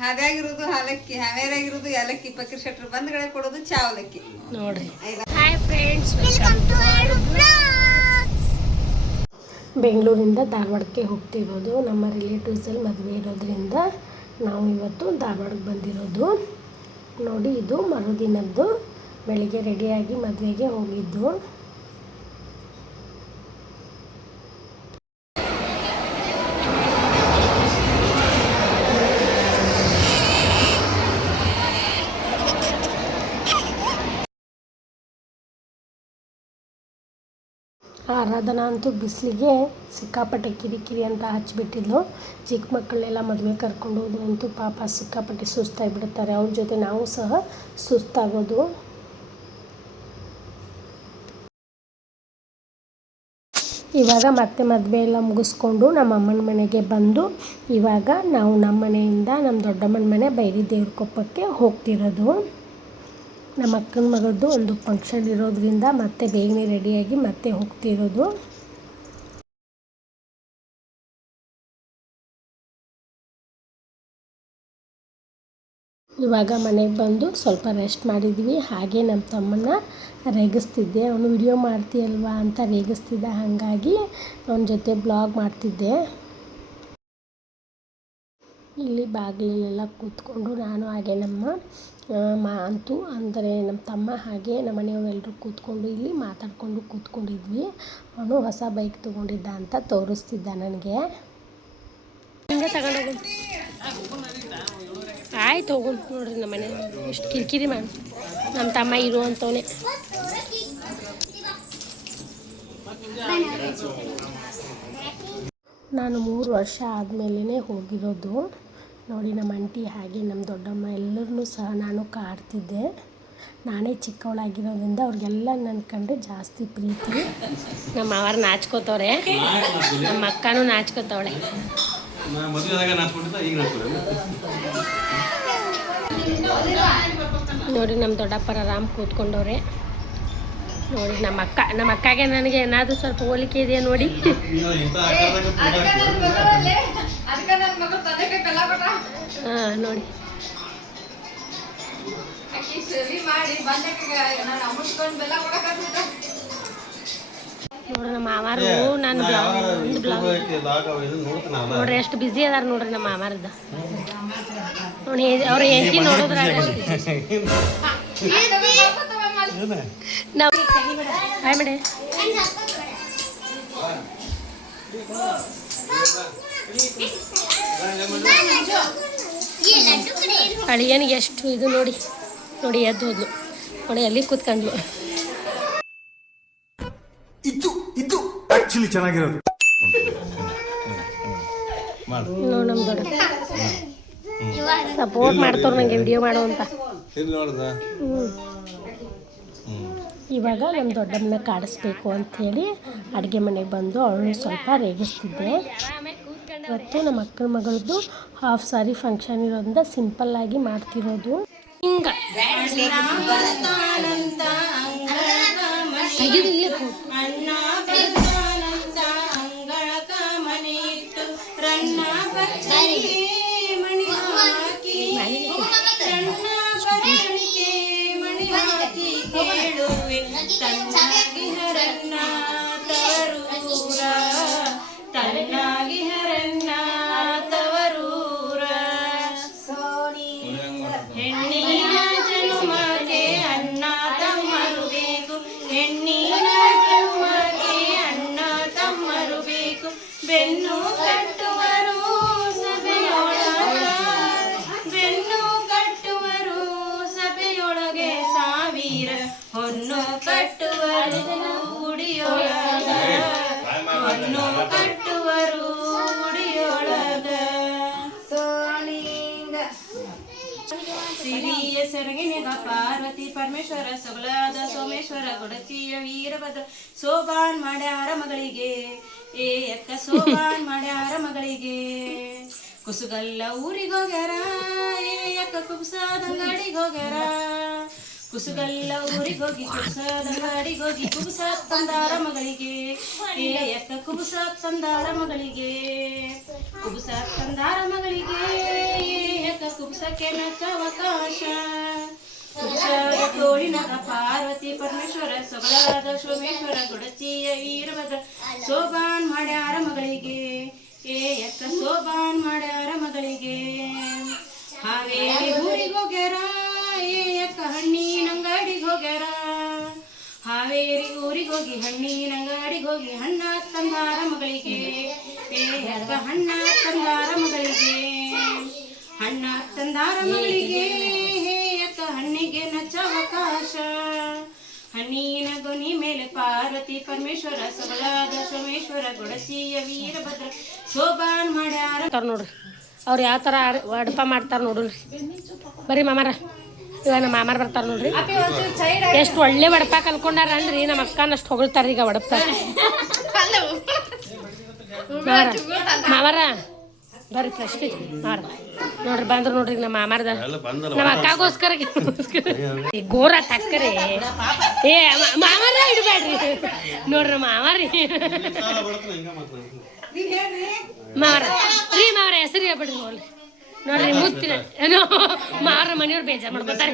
ಹಾದ್ಯಾಗಿರೋದು ಹಾಲಕ್ಕಿ, ಹಾವೇರಿಯಾಗಿರೋದು ಏಲಕ್ಕಿ, ಪಕ್ಕೀರ್ ಶೆಟ್ರು ಬಂದ್ಗಡೆ ಕೊಡೋದು ಚಾ ಅವಲಕ್ಕಿ ನೋಡ್ರಿ. Hi friends, welcome to our blogs. ಬೆಂಗಳೂರಿಂದ ಧಾರವಾಡಕ್ಕೆ ಹೋಗ್ತಿರೋದು. ನಮ್ಮ ರಿಲೇಟಿವ್ಸಲ್ಲಿ ಮದುವೆ ಇರೋದ್ರಿಂದ ನಾವು ಇವತ್ತು ಧಾರವಾಡಕ್ಕೆ ಬಂದಿರೋದು. ನೋಡಿ, ಇದು ಮರುದಿನದ್ದು ಬೆಳಿಗ್ಗೆ ರೆಡಿಯಾಗಿ ಮದುವೆಗೆ ಹೋಗಿದ್ದು. ಆರಾಧನಾ ಅಂತೂ ಬಿಸಿಲಿಗೆ ಸಿಕ್ಕಾಪಟ್ಟೆ ಕಿರಿಕಿರಿ ಅಂತ ಹಚ್ಚಿಬಿಟ್ಟಿದ್ಲು. ಚಿಕ್ಕ ಮಕ್ಕಳನ್ನೆಲ್ಲ ಮದುವೆ ಕರ್ಕೊಂಡು ಹೋದ್ರಂತೂ ಪಾಪ ಸಿಕ್ಕಾಪಟ್ಟೆ ಸುಸ್ತಾಗಿಬಿಡ್ತಾರೆ. ಅವ್ರ ಜೊತೆ ನಾವು ಸಹ ಸುಸ್ತಾಗೋದು. ಇವಾಗ ಮತ್ತೆ ಮದುವೆ ಎಲ್ಲ ಮುಗಿಸ್ಕೊಂಡು ನಮ್ಮ ಅಮ್ಮನ ಮನೆಗೆ ಬಂದು ಇವಾಗ ನಾವು ನಮ್ಮ ಮನೆಯಿಂದ ನಮ್ಮ ದೊಡ್ಡಮ್ಮನ ಮನೆ ಬೈರಿದೇವ್ರ ಕೊಪ್ಪಕ್ಕೆ ಹೋಗ್ತಿರೋದು. ನಮ್ಮ ಅಕ್ಕನ ಮಗಳದ್ದು ಒಂದು ಫಂಕ್ಷನ್ ಇರೋದ್ರಿಂದ ಮತ್ತೆ ಬೇಗನೆ ರೆಡಿಯಾಗಿ ಮತ್ತೆ ಹೋಗ್ತಿರೋದು. ಇವಾಗ ಮನೆಗೆ ಬಂದು ಸ್ವಲ್ಪ ರೆಸ್ಟ್ ಮಾಡಿದ್ವಿ. ಹಾಗೆ ನಮ್ಮ ತಮ್ಮನ್ನ ರೇಗಿಸ್ತಿದ್ದೆ. ಅವನು ವಿಡಿಯೋ ಮಾಡ್ತೀಯಲ್ವಾ ಅಂತ ರೇಗಿಸ್ತಿದ್ದ. ಹಾಗಾಗಿ ಅವನ ಜೊತೆ ಬ್ಲಾಗ್ ಮಾಡ್ತಿದ್ದೆ. ಇಲ್ಲಿ ಬಾಗಿಲಲ್ಲೆಲ್ಲ ಕೂತ್ಕೊಂಡು ನಾನು ಹಾಗೆ ನಮ್ಮ ಅಂತೂ ಅಂದರೆ ನಮ್ಮ ತಮ್ಮ ಹಾಗೆ ನಮ್ಮ ಮನೆಯವರೆಲ್ಲರೂ ಕೂತ್ಕೊಂಡು ಇಲ್ಲಿ ಮಾತಾಡಿಕೊಂಡು ಕೂತ್ಕೊಂಡಿದ್ವಿ. ಅವನು ಹೊಸ ಬೈಕ್ ತೊಗೊಂಡಿದ್ದ ಅಂತ ತೋರಿಸ್ತಿದ್ದ ನನಗೆ. ಹಿಂಗೆ ತಗೊಂಡೋಗು, ಆಯ್ತು ಹೋಗೋಣ. ನೋಡ್ರಿ ನಮ್ಮ ಮನೆ ಎಷ್ಟು ಕಿರಿಕಿರಿ ಮಾಡಿ ನಮ್ಮ ತಮ್ಮ ಇರುವಂಥವನೇ. ನಾನು 3 ವರ್ಷ ಆದಮೇಲೆ ಹೋಗಿರೋದು. ನೋಡಿ, ನಮ್ಮ ಆಂಟಿ ಹಾಗೆ ನಮ್ಮ ದೊಡ್ಡಮ್ಮ ಎಲ್ಲರನ್ನೂ ಸಹ ನಾನು ಕಾಡ್ತಿದ್ದೆ. ನಾನೇ ಚಿಕ್ಕವಳಾಗಿರೋದ್ರಿಂದ ಅವ್ರಿಗೆಲ್ಲ ನನ್ನ ಕಂಡ್ರೆ ಜಾಸ್ತಿ ಪ್ರೀತಿ. ನಮ್ಮ ಅವ್ರು ನಾಚ್ಕೋತವ್ರೆ, ನಮ್ಮ ಅಕ್ಕನೂ ನಾಚ್ಕೋತವಳೆ. ನೋಡಿ, ನಮ್ಮ ದೊಡ್ಡಪ್ಪರ ಆರಾಮ್ ಕೂತ್ಕೊಂಡವ್ರೆ. ನೋಡಿ, ನಮ್ಮ ಅಕ್ಕಗೆ ನನಗೆ ಏನಾದರೂ ಸ್ವಲ್ಪ ಹೋಲಿಕೆ ಇದೆಯಾ ನೋಡಿ. ಹಾಂ, ನೋಡಿ ನೋಡ್ರಿ ನಮ್ಮ ಮಾವಾರು ನಾನು ನೋಡ್ರಿ ಎಷ್ಟು ಬ್ಯುಸಿ ಅದಾರ ನೋಡ್ರಿ ನಮ್ಮ ಮಾವಾರದ. ನೋಡಿ, ಅವ್ರ ಹೆಂಡತಿ ನೋಡಿದ್ರ ನಾವು ಹಾಯ್ ಮೇಡೆ. ಅಳಿಯನಿಗೆ ಎಷ್ಟು ಇದು ನೋಡಿ ನೋಡಿ ಎದ್ದು ಹೋದ್ಲು. ನೋಡಿ ಅಲ್ಲಿ ಕೂತ್ಕೊಂಡ್ಲು. ಇದು ಆಕ್ಚುಲಿ ಚೆನ್ನಾಗಿರೋದು. ನೋಡಿ, ನಮ್ಮ ದೊಡ್ಡ ಸಪೋರ್ಟ್ ಮಾಡ್ತವ್ರು ನನಗೆ ವಿಡಿಯೋ ಮಾಡೋ ಅಂತ. ಇವಾಗ ನಮ್ಮ ದೊಡ್ಡಮ್ಮನ ಕಾಡಿಸ್ಬೇಕು ಅಂಥೇಳಿ ಅಡುಗೆ ಮನೆಗೆ ಬಂದು ಅವಳನ್ನು ಸ್ವಲ್ಪ ರೇಗಿಸ್ತಿದ್ದೆ. ಇವತ್ತು ನಮ್ಮ ಅಕ್ಕನ ಮಗಳದ್ದು ಹಾಫ್ ಸಾರಿ ಫಂಕ್ಷನ್ ಇರೋದ್ರಿಂದ ಸಿಂಪಲ್ಲಾಗಿ ಮಾಡ್ತಿರೋದು. ಹಿಂಗೆ ಬೆನ್ನು ಕಟ್ಟುವರು ಸಭೆಯೊಳಗೆ ಸಾವಿರ ಹೊನ್ನು ಕಟ್ಟುವರು ಗುಡಿಯೊಳಗ, ಹೊನ್ನು ಕಟ್ಟುವರು ಗುಡಿಯೊಳಗ. ಸಿರಿಯ ಸೆರಗಿನಿಗ ಪಾರ್ವತಿ ಪರಮೇಶ್ವರ ಸೊಗಲಾದ ಸೋಮೇಶ್ವರ ಕೊಡಚಿಯ ವೀರಭದ್ರ ಸೋಬಾನ್ ಮಾಡ್ಯಾರ ಮಗಳಿಗೆ. ಏ ಅಕ್ಕ ಸೋಬಾನ್ ಮಾಡ್ಯಾರ ಮಗಳಿಗೆ. ಕುಸುಗಲ್ಲ ಊರಿಗೋಗ್ಯಾರ, ಏ ಅಕ್ಕ ಕುಬ್ಸದಂಗಡಿಗೋಗ್ಯಾರ. ಕುಸುಗಲ್ಲ ಊರಿಗೋಗಿ ಕುಬ್ಸದಂಗಡಿಗೋಗಿ ಕುಬ್ಸ ತಂದಾರ ಮಗಳಿಗೆ. ಏ ಅಕ್ಕ ಕುಬ್ಸ ತಂದಾರ ಮಗಳಿಗೆ. ಕುಬ್ಸ ತಂದಾರ ಮಗಳಿಗೆ. ಏ ಅಕ್ಕ ಕುಬ್ಸ ಕುಸಕ್ಕೆ ನಚ್ಚವಕಾಶ ಕುಶಾದ ತೋಳಿನಗ ಪಾರ್ವತಿ ಪರಮೇಶ್ವರ ಸೊಗಲಾದ ಸೋಮೇಶ್ವರ ಗುಡಚಿಯ ವೀರಭದ್ರ ಶೋಭಾನ್ ಮಾಡ್ಯಾರ ಮಗಳಿಗೆ ಏ ಎಕ್ಕ ಶೋಭಾನ್ ಮಾಡ್ಯಾರ ಮಗಳಿಗೆ ಹಾವೇರಿ ಊರಿಗೆ ಹೋಗ್ಯಾರ ಏ ಎಕ್ಕ ಹಣ್ಣಿನ ಅಂಗಡಿಗೆ ಹೋಗ್ಯಾರ ಹಾವೇರಿ ಊರಿಗೆ ಹೋಗಿ ಹಣ್ಣಿನ ಅಂಗಡಿಗೆ ಹೋಗಿ ಹಣ್ಣ ತಂದಾರ ಮಗಳಿಗೆ ಏ ಎಕ್ಕ ಹಣ್ಣ ತಂದಾರ ಮಗಳಿಗೆ ಹಣ್ಣ ತಂದಾರ ಮಗಳಿಗೆ ಹೇ ಎಕ್ಕ ಹಣ್ಣಿಗೆ ನಚ್ಚವಕಾಶ ಹಣ್ಣಿನ ಗೊನಿ ಮೇಲೆ ಪಾರ್ವತಿ ಪರಮೇಶ್ವರ ಸಬಲಾದ ಸೋಮೇಶ್ವರ ಗೊಡಚಿಯ ವೀರಭದ್ರ ಶೋಭಾನ್ ಮಾಡ್ಯಾರ ನೋಡ್ರಿ ಅವ್ರು ಯಾವ ಥರ ಅಡಪ ಮಾಡ್ತಾರೆ ನೋಡ್ರಿ ಬರ್ರಿ ಮಾಮಾರ ಇವಾಗ ನಮ್ಮ ಮಾಮಾರ ಬರ್ತಾರೆ ನೋಡ್ರಿ ಎಷ್ಟು ಒಳ್ಳೆ ವಡಪ ಕಲ್ಕೊಂಡಾರ ಅಂದ್ರಿ ನಮ್ಮ ಅಕ್ಕನ ಅಷ್ಟು ಹೊಗಳ್ತಾರ ಈಗ ವಡಪ್ತಾರೆ ಮಾಮಾರ ಬರ್ರಿ ಫಸ್ಟ್ ಮಾರ ನೋಡ್ರಿ ಬಂದ್ರು ನೋಡ್ರಿ ನಮ್ಮ ಮಾಮಾರ್ದ ನಮ್ಮ ಅಕ್ಕಗೋಸ್ಕರ ಗೋರ ಟಕ್ಕರೆ ಏ ಮಾಮಾರ ಇಡಬೇಡ್ರಿ ನೋಡ್ರಿ ಮಾಮಾರಿ ಮಾರ ರೀ ಮಾವ್ರ ಹೆಸರು ಹೇಳ್ಬಿಡ್ರಿ ನೋಡ್ರಿ ನೋಡ್ರಿ ಮುತ್ತಿನ ಏನೋ ಮಾರ ಮನೆಯವ್ರು ಬೇಜಾರು ಮಾಡ್ಕೋತಾರೆ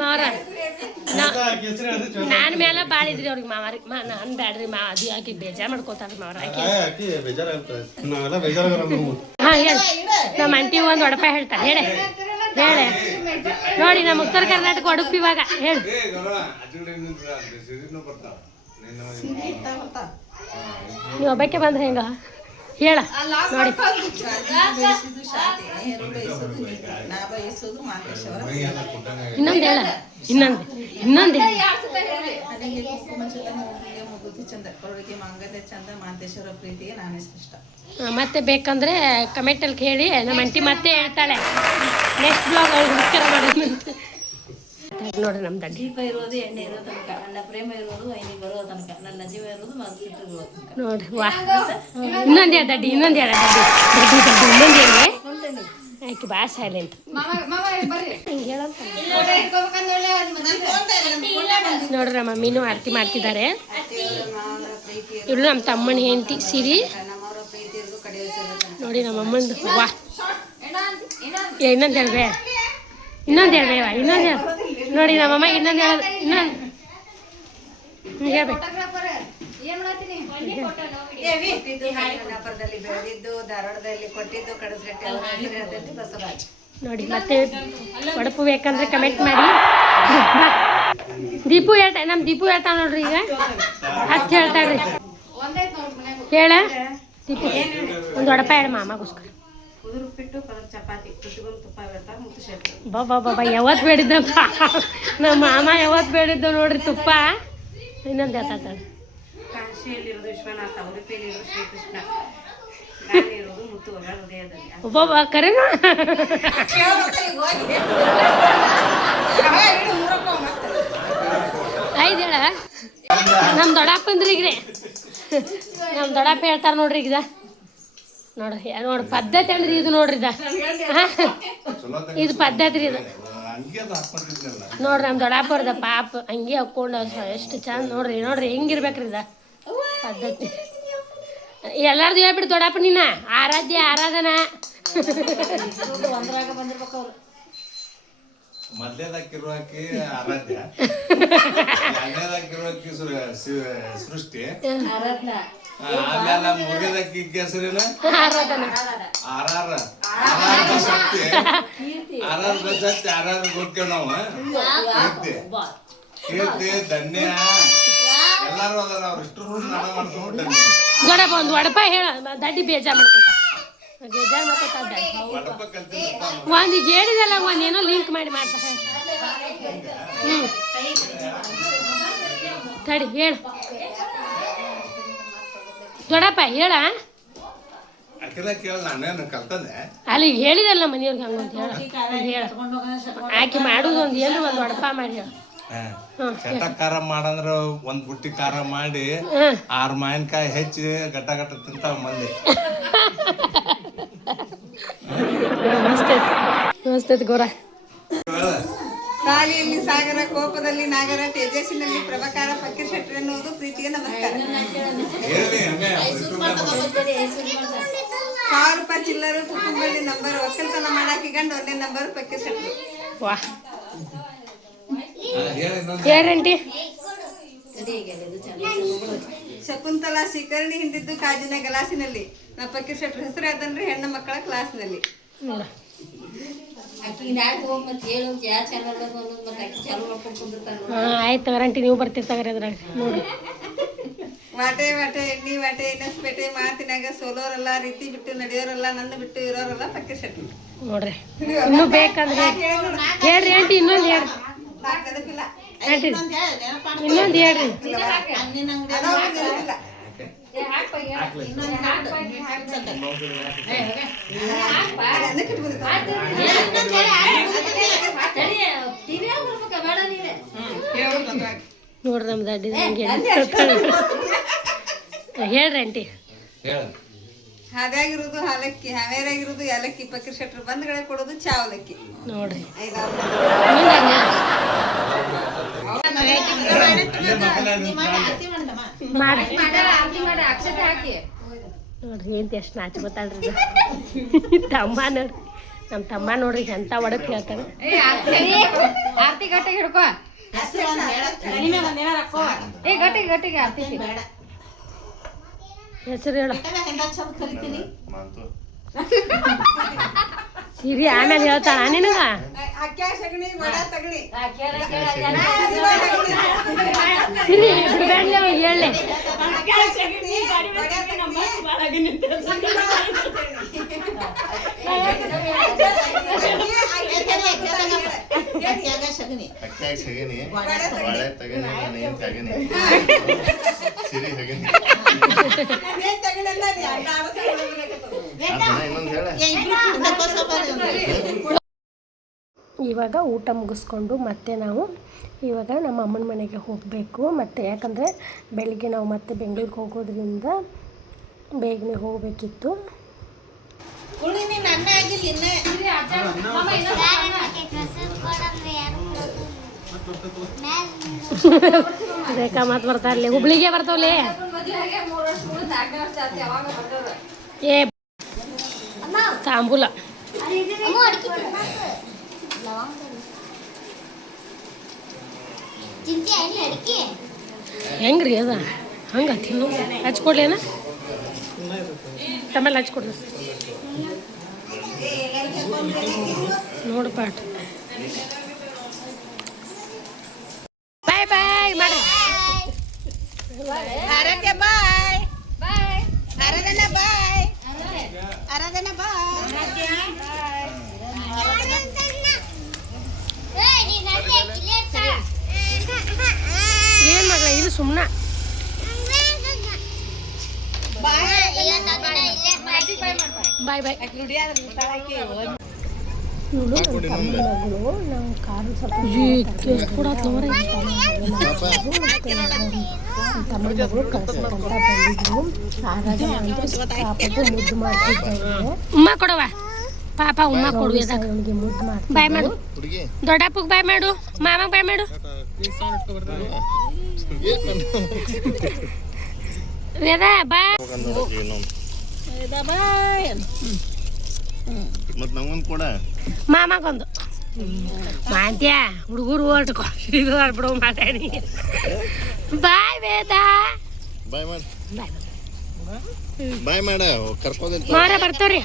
ಮಾರ ನಾನು ಮೇಲೆ ಬಾಳಿದ್ರಿ ಅವ್ರಿಗೆ ಮಾವಾರಿ ನಾನು ಬ್ಯಾಡ್ರಿ ಅದು ಆಕಿ ಬೇಜಾರು ಮಾಡ್ಕೋತಾರ್ರಿ ಮಾವ್ರ ಹಾ ಹೇಳಿ ನಮ್ಮ ಅಂಟಿ ಒಂದು ವಡಪ ಹೇಳ್ತಾರೆ ಹೇಳಿ ಹೇಳಿ ನೋಡಿ ನಮ್ಮ ಉತ್ತರ ಕರ್ನಾಟಕ ಉಡುಪಿ ಇವಾಗ ಹೇಳಿ ನೀವು ಒಬ್ಬಕ್ಕೆ ಬಂದ್ರೆ ಹೆಂಗ ಹೇಳ ನೋಡಿ ಇನ್ನೊಂದು ಹೇಳ ಇನ್ನೊಂದು ಮತ್ತೆ ಬೇಕಂದ್ರೆ ಕಮೆಂಟಲ್ಲಿ ಕೇಳಿ ನಮ್ಮ ಅಂಟಿ ಮತ್ತೆ ಹೇಳ್ತಾಳೆ ನೆಕ್ಸ್ಟ್ ಬ್ಲಾಗ್ ಅವ್ರಿಗೋಸ್ಕರ ಮಾಡೋಣ ನೋಡ್ರಿ ನಮ್ಮ ದಡ್ಡಿ ದೀಪ ಇರೋದು ಎಣ್ಣೆ ಇರೋ ತನಕ ನನ್ನ ಪ್ರೇಮ ಇರೋದು ಐನಿ ಬರೋ ತನಕ ನನ್ನ ಜೀವ ಇರೋದು ಮರುಸಿಟ್ಟಿರೋ ತನಕ ನೋಡ್ರಿ ವಾ ಇನ್ನೊಂದು ಹೇಳ ದಡ್ಡಿ ಇನ್ನೊಂದು ಹೇಳ ದಡ್ಡಿ ದಡ್ಡಿ ಇನ್ನೊಂದು ಹೇಳಿ ಆಕೆ ಭಾಳ ಸೈಲೆಂಟ್ ಹಿಂಗೆ ಹೇಳಂತ ನೋಡ್ರಿ ನಮ್ಮ ಮಮ್ಮಿನೂ ಆರತಿ ಮಾಡ್ತಿದ್ದಾರೆ ಇವಳು ನಮ್ಮ ತಮ್ಮನ ಹೆಂಡತಿ ಸಿರಿ ನೋಡಿ ನಮ್ಮ ಅಮ್ಮಂದು ವಾ ಇನ್ನೊಂದು ಹೇಳ್ಬೇ ಇನ್ನೊಂದು ಹೇಳ್ಬೇವ ಇನ್ನೊಂದು ಹೇಳ ನೋಡಿ ನಮ್ಮಮ್ಮ ಇನ್ನೊಂದು ಹೇಳೋದು ಇನ್ನೊಂದು ಹೇಳ್ಬೇಕು ಬೆಳೆದಿದ್ದು ಧಾರವಾಡದಲ್ಲಿ ಕೊಟ್ಟಿದ್ದು ಕಡಸಗಟ್ಟೆ ಬಸವರಾಜ್ ನೋಡಿ ಮತ್ತೆ ಒಡಪು ಬೇಕಂದ್ರೆ ಕಮೆಂಟ್ ಮಾಡಿ ದೀಪು ಹೇಳ್ತಾ ನಮ್ಮ ದೀಪು ಹೇಳ್ತಾ ನೋಡ್ರಿ ಈಗ ಹತ್ತು ಹೇಳ್ತಾರ್ರಿ ಹೇಳ ದೀಪು ಒಂದು ವಡಪ ಹೇಳ ಮಾಮಗೋಸ್ಕರ ಉದುರುಪ್ಪಿಟ್ಟು ಚಪಾತಿ ಕುಟ್ಕೊಂಡು ತುಪ್ಪ ಬರ್ತಾರೆ ಮುತ್ತು ಶೇಪ ಬಾಬಾ ಯಾವತ್ತು ಬೇಡಿದ್ದ ನಮ್ಮ ಮಾಮ ಯಾವತ್ತು ಬೇಡಿದ್ದ ನೋಡ್ರಿ ತುಪ್ಪ ಇನ್ನೊಂದು ಹೇಳ್ತಾಳೆ ಕಾಶಿಯಲ್ಲಿರೋದು ವಿಶ್ವನಾಥ ಉಡುಪಿಯಲ್ಲಿರೋದು ಶ್ರೀಕೃಷ್ಣ ಗಾಳಿಯಿರೋದು ಮುತ್ತು ಒಳ ಹೃದಯದಲ್ಲಿ ಒಬ್ಬೊಬ್ಬ ಕರೆನಾ ಐದು ಹೇಳ ನಮ್ಮ ದೊಡ್ಡಪ್ಪಂದ್ರಿ ಈಗ ನಮ್ಮ ದೊಡ್ಡಪ್ಪ ಹೇಳ್ತಾರೆ ನೋಡ್ರಿ ಈಗ ನೋಡ್ರಿ ನೋಡಿ ಪದ್ಧತಿ ಅಂದ್ರೆ ಇದು ನೋಡ್ರಿ ಇದು ಪದ್ಧತಿ ರೀ ಇದು ನೋಡ್ರಿ ನಮ್ಮ ದೊಡ್ಡಪ್ಪರ್ದ ಪಾಪ ಹಂಗೆ ಹಾಕ್ಕೊಂಡು ಎಷ್ಟು ಚಂದ ನೋಡ್ರಿ ನೋಡ್ರಿ ಹೆಂಗಿರ್ಬೇಕ್ರಿ ಇದ ಪದ್ಧತಿ ಎಲ್ಲಾರ್ದು ಹೇಳ್ಬಿಟ್ಟು ದೊಡ್ಡಪ್ಪ ನೀನ ಆರಾಧ್ಯ ಆರಾಧನಾ ಒಂದ್ರಾಗ ಬಂದಿರ್ಬೇಕು ಅವ್ರು ಮೊದ್ಲೇದಾಕಿರುವಾಕಿ ಆರಾಧ್ಯ ಎರಡನೇದಾಕಿರುವಾಕಿ ಸೃಷ್ಟಿ ಆಮೇಲೆ ಮೂರನೇದಾಕಿ ಹೆಸರೇನ ಶಕ್ತಿ ಬಸತ್ತಿ ಗೊತ್ತೇವ್ ನಾವು ಕೀರ್ತಿ ಧನ್ಯ ಎಲ್ಲಾರು ಅದಾರ ಅವ್ರ ಇಷ್ಟರು ನಾಡ ಮಾಡ್ಕೊಂಡು ದೊಡ್ಡಪ್ಪ ಒಂದು ವಡಪ ಹೇಳ ದಡ್ಡಿ ಬೇಜಾರು ಮಾಡ್ಕೊತ ಬೇಜಾರು ಮಾಡ್ಕೊತ ಒಂದು ಈಗ ಹೇಳಿದಲ್ಲ ಒಂದು ಏನೋ ಲಿಂಕ್ ಮಾಡಿ ಮಾಡ್ತಾರೆ ತಡಿ ಹೇಳು ದೊಡ್ಡಪ್ಪ ಹೇಳ ಅಲ್ಲಿ ಹೇಳಿದಲ್ಲ ಮನೆಯವ್ರಿಗೆ ಹಂಗಂತ ಹೇಳ ಆಕೆ ಮಾಡುದು ಒಂದು ಏನು ಒಂದು ವಡಪ ಮಾಡಿ ಹೇಳ ಖಾರ ಮಾಡಂದ್ರ ಒಂದ್ ಬುಟ್ಟಿ ಖಾರ ಮಾಡಿ 6 ಮಾವಿನಕಾಯಿ ಹೆಚ್ಚಿ ಗಟ್ಟ ಗಟ್ಟ ತಿಂತಾವ ಮಂದಿ ಮಸ್ತ್ ಗೋರ ಸಾಲಿಯಲ್ಲಿ ಸಾಗರ ಕೋಪದಲ್ಲಿ ನಾಗರ ತೇಜಸ್ಸಿನಲ್ಲಿ ಪ್ರಭಾಕಾರ ಫಕೀರ್ ಶೆಟ್ಟಿ ಎನ್ನುವುದು ಪ್ರೀತಿಗೆ ನಮಸ್ಕಾರ. 1000 ರೂಪಾಯಿ ಚಿಲ್ಲರು ಕುಟುಂಬದಲ್ಲಿ ನಂಬರ್ ನಂಬರ್ ಪಕ್ಕಿ ಶೆಟ್ರು. ವಾ ಹೇಳ್ರಂಟಿ. ಶಕುಂತಲಾ ಶಿಖರಣಿ ಹಿಂದಿದ್ದು ಕಾಜಿನ ಗಲಾಸಿನಲ್ಲಿ. ನಾ ಪಕ್ಕಿ ಶೆಟ್ರು ಹೆಸರು ಅದನ್ರಿ ಹೆಣ್ಣು ಮಕ್ಕಳ ಕ್ಲಾಸ್ನಲ್ಲಿ. ನೋಡ ಆಯ್ತು ತಗರಂಟಿ, ನೀವು ಬರ್ತೀರಿ ತಗರಿ ಅದ್ರಾಗ ನೋಡಿ. ವಾಟೆ ವಾಟೆ ಎಣ್ಣಿ ವಾಟೆ ಇನ್ನಸ್ಪೇಟೆ ಮಾತಿನಾಗ ಸೋಲೋರಲ್ಲ, ರೀತಿ ಬಿಟ್ಟು ನಡೆಯೋರಲ್ಲ, ನನ್ನ ಬಿಟ್ಟು ಇರೋರಲ್ಲ ಪಕ್ಕಿ ಶೆಟ್ರು. ನೋಡ್ರಿ ಇನ್ನೂ ಬೇಕಂದ್ರೆ ಹೇಳ್ರಿ ಆಂಟಿ, ಇನ್ನೊಂದು ಹೇಳ್ರಿ ಆಂಟಿ, ಇನ್ನೊಂದು ಹೇಳ್ರಿ. ನೋಡ್ರಿ ನಮ್ದು ಅಡ್ಡಿ ಹೇಳ್ರಿ ಆಂಟಿ. ಹಾದ್ಯಾಗಿರುವುದು ಹಾಲಕ್ಕಿ, ಹಾವೇರಾಗಿರುವುದು ಏಲಕ್ಕಿ, ಪಕ್ಕಿ ಶೆಟ್ರು ಬಂದ್ಗಳೇ ಕೊಡೋದು ಚಾವಲಕ್ಕಿ. ನೋಡ್ರಿ ನೋಡ್ರಿ ಏನ್ ಎಷ್ಟು ನಾಚಿ ಗೊತ್ತಾಳ್ರಿ ತಮ್ಮ. ನೋಡ್ರಿ ನಮ್ಮ ತಮ್ಮ ನೋಡ್ರಿ ಎಂತ ಒಡಕ್ ಹೇಳ್ತಾನೆ. ಆರ್ತಿ ಗಟ್ಟಿಗೆ ಹಿಡ್ಕೋ, ಗಟ್ಟಿಗೆ ಗಟ್ಟಿಗೆ ಆರ್ತಿ ಹೆಸರು ಹೇಳ ಸಿರಿ, ಆಮೇಲೆ ಹೇಳ್ತಾಳ ನಿನಗ. ಸಿರಿ ಹೇಳಿ ಇವಾಗ ಊಟ ಮುಗಿಸ್ಕೊಂಡು ಮತ್ತೆ ನಾವು ಇವಾಗ ನಮ್ಮ ಅಮ್ಮನ ಮನೆಗೆ ಹೋಗಬೇಕು. ಮತ್ತು ಯಾಕಂದರೆ ಬೆಳಿಗ್ಗೆ ನಾವು ಮತ್ತೆ ಬೆಂಗಳೂರಿಗೆ ಹೋಗೋದ್ರಿಂದ ಬೇಗನೆ ಹೋಗಬೇಕಿತ್ತು. ರೇಖಾ ಮಾತು ಬರ್ತಾರಲಿ, ಹುಬ್ಳಿಗೆ ಬರ್ತಾವಲ್ಲಿ. ಏ ತಾಂಬೂಲ ಹೆಂಗ್ರಿ ಅದ ಹಂಗ ತಿನ್ನು. ಹಚ್ಕೊಡ್ಲೇನ ತಮೇಲೆ ಹಚ್ಕೊಡ್ರಿ ನೋಡಪ್ಪ. ಬಾಯ್ ಬಾಯ್ ಮಾಡ್ರಿ. ಆರಾಧ್ಯ ಬಾಯ್ ಬಾಯ್, ಆರಾಧನ ಬಾಯ್, ಆರಾಧನ ಬಾಯ್. ಏನ್ ಮಗಳ ಇದು ಸುಮ್ಮನ ಬಾಯ್ ಬಾಯ್. ಇವಳು ಮಗಳು. ನಾವು ಕಾರು ಸ್ವಲ್ಪ ಕೂಡ ತಮ್ಮ ಮಗಳು ಕಳ್ಸಕ್ಕಂತ ಬಂದಿದ್ರು. ಹಾಗಾಗಿ ಮುದ್ದು ಮಾಡ್ತಿದ್ದೇವೆ. ಉಮ್ಮ ಕೊಡವ ಪಾಪ, ಉಮ್ಮ ಕೊಡುವೆ ಅವನಿಗೆ ಮುದ್ದು ಮಾಡ್ತೀವಿ. ಬಾಯ್ ಮಾಡು ದೊಡ್ಡಪ್ಪಗೆ, ಬಾಯ್ ಮಾಡು ಮಾಮಗೆ, ಬಾಯ್ ಮಾಡು ವೇದ ಬಾಯ್. ಮಾಮಗೊಂದು ಮಾಂತ್ಯ ಹುಡುಗರು ಹೊರ್ಟ್ಕೊ ಇದು ಬಿಡು ಮಾತಾಡಿ. ಬಾಯ್ ವೇದ, ಬಾಯ್ ಮಾಡ, ಬಾಯ್ ಮಾಡ, ಕರ್ಕೊಂಡ್ ಮಾರ ಬರ್ತಾವ್ರಿ.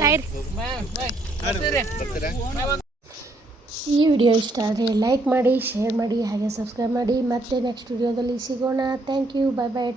ಬಾಯ್. ಈ ವಿಡಿಯೋ ಇಷ್ಟ ಆದರೆ ಲೈಕ್ ಮಾಡಿ, ಶೇರ್ ಮಾಡಿ, ಹಾಗೆ ಸಬ್ಸ್ಕ್ರೈಬ್ ಮಾಡಿ. ಮತ್ತೆ ನೆಕ್ಸ್ಟ್ ವಿಡಿಯೋದಲ್ಲಿ ಸಿಗೋಣ. Thank you, bye bye.